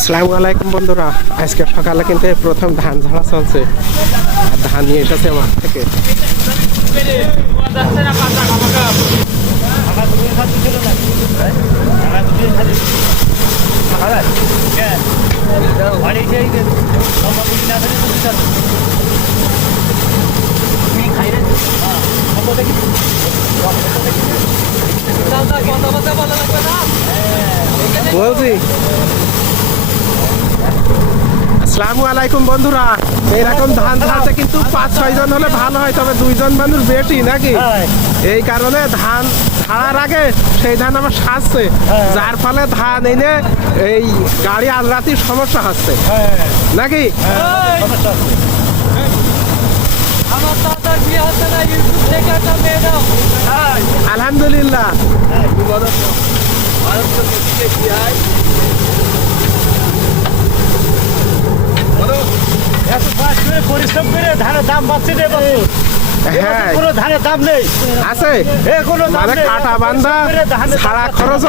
আসসালামু আলাইকুম বন্ধুরা। আজকে সকালে কিন্তু প্রথম ধান ঝাড়া চলছে। আর ধান নিয়ে এসেছে আমার থেকে। বলছি আসসালামু আলাইকুম বন্ধুরা। এরকম ধান ঝাড়তে কিন্তু পাঁচ ছয় জন হলে ভালো হয় তবে দুইজন মানুষ বেশি নাকি? এই কারণে ধান ছাড়ার আগে সেই ধান আমার সাজছে যার ফলে ধান এনে এই গাড়ি আলরাতির সমস্যা হচ্ছে। নাকি? আমার দাদার বিয়ে হচ্ছে না ইউটিউব থেকে একটা মেয়ে দাও আলহামদুলিল্লাহ এত কাজ করে পরিশ্রম করে ধানের দাম বাড়ছে বাবু হ্যাঁ। কোনো ধানের দাম নেই? আছে। এ কোনো দাম মানে কাটা বান্ধা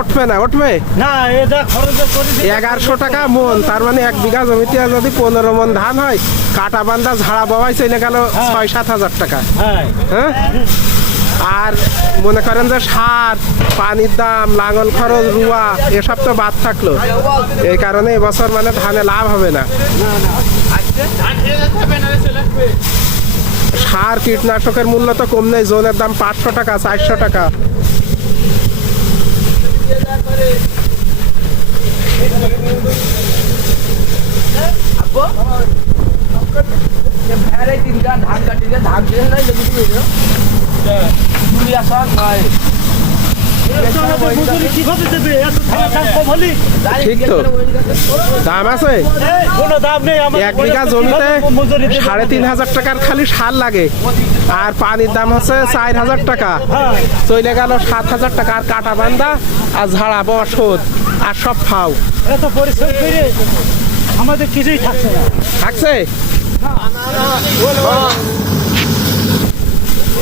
উঠবে না উঠবে? না এটা খরচ করে এগারোশো টাকা মন তার মানে এক বিঘা জমিতে যদি পনেরো মন ধান হয় কাটা বান্ধা ঝাড়া বাবাই চলে গেল ছয় সাত হাজার টাকা। হ্যাঁ। হ্যাঁ? আর মনে করেন যে সার, পানির দাম, লাঙল খরচ, রুয়া, এসব তো বাদ থাকল। এই কারণে এবছর মানে ধানে লাভ হবে না। সার কীটনাশকের মূল্য তো কম নেই, জোনের দাম পাঁচশো টাকা, চারশো টাকা। ধান কাটিলে ধান দিয়ে ঠিক তো। দাম আছে? এক বিঘা জমিতে সাড়ে তিন হাজার টাকার খালি সার লাগে। আর পানির দাম হচ্ছে চার হাজার টাকা। হ্যাঁ। চলে গেল সাত হাজার টাকা। আর কাটা বান্ধা আর ঝাড়া বসত আর সব ফাও। এত পরিশ্রম করে আমাদের কিছুই থাকছে না। থাকছে?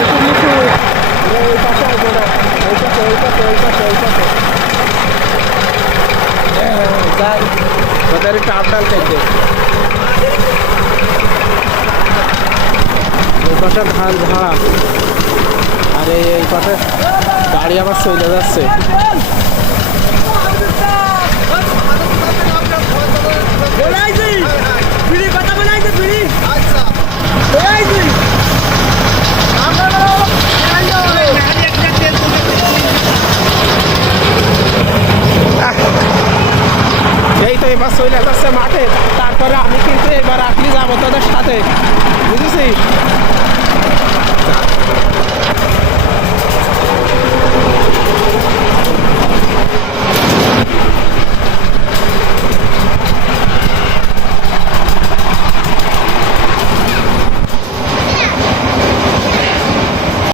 একটু নিচু। এই পাশে আসবে না। এই পাশে, এই পাশে, এই পাশে, এই পাশে। হ্যাঁ, যাই। একটু আপডাল করবে এই পাশে ধান ঝাড়া। আর এই পাশে গাড়ি আবার চলে যাচ্ছে। করে আমি কিন্তু এবার আটলি যাব তাদের সাথে বুঝেছিস?